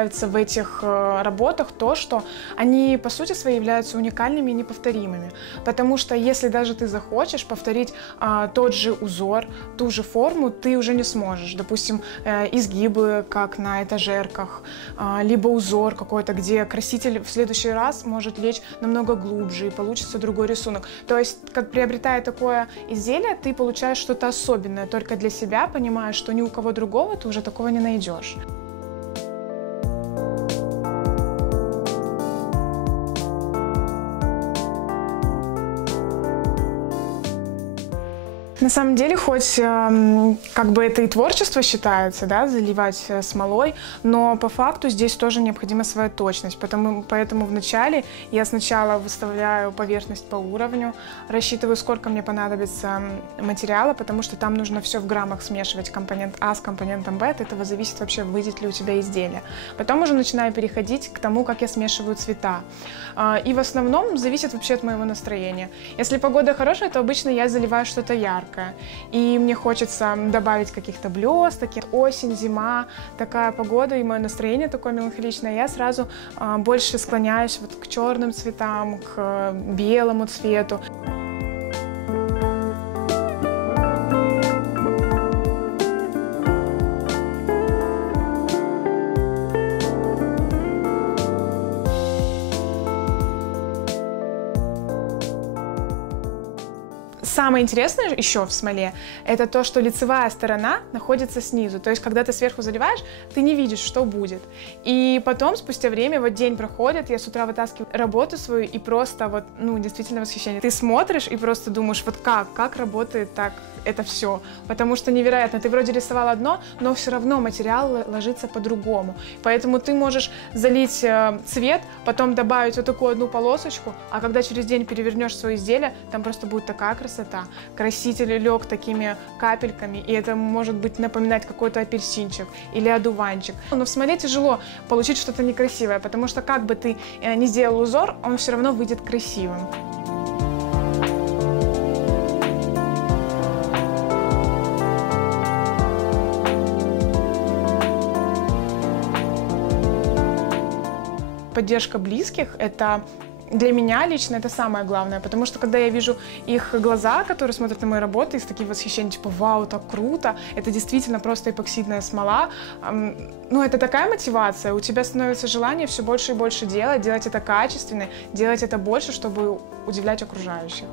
нравится в этих работах то, что они по сути своей являются уникальными и неповторимыми. Потому что если даже ты захочешь повторить тот же узор, ту же форму, ты уже не сможешь. Допустим, изгибы, как на этажерках, либо узор какой-то, где краситель в следующий раз может лечь намного глубже и получится другой рисунок. То есть, как приобретая такое изделие, ты получаешь что-то особенное только для себя, понимая, что ни у кого другого ты уже такого не найдешь. На самом деле, хоть как бы это и творчество считается, да, заливать смолой, но по факту здесь тоже необходима своя точность. Поэтому вначале я сначала выставляю поверхность по уровню, рассчитываю, сколько мне понадобится материала, потому что там нужно все в граммах смешивать, компонент А с компонентом Б, от этого зависит вообще, выйдет ли у тебя изделие. Потом уже начинаю переходить к тому, как я смешиваю цвета. И в основном зависит вообще от моего настроения. Если погода хорошая, то обычно я заливаю что-то яркое. И мне хочется добавить каких-то блесток. Осень, зима, такая погода, и мое настроение такое меланхоличное. Я сразу больше склоняюсь вот к черным цветам, к белому цвету. Самое интересное еще в смоле – это то, что лицевая сторона находится снизу. То есть, когда ты сверху заливаешь, ты не видишь, что будет. И потом, спустя время, вот день проходит, я с утра вытаскиваю работу свою, и просто вот, ну, действительно восхищение. Ты смотришь и просто думаешь, вот как работает так это все. Потому что невероятно, ты вроде рисовал одно, но все равно материал ложится по-другому. Поэтому ты можешь залить цвет, потом добавить вот такую одну полосочку, а когда через день перевернешь свое изделие, там просто будет такая красота. Краситель лег такими капельками, и это может быть напоминать какой-то апельсинчик или одуванчик. Но в смоле тяжело получить что-то некрасивое, потому что как бы ты ни сделал узор, он все равно выйдет красивым. Поддержка близких – это для меня лично это самое главное, потому что когда я вижу их глаза, которые смотрят на мои работы, и с таким восхищением, типа, вау, так круто, это действительно просто эпоксидная смола, ну, это такая мотивация, у тебя становится желание все больше и больше делать это качественно, делать это больше, чтобы удивлять окружающих.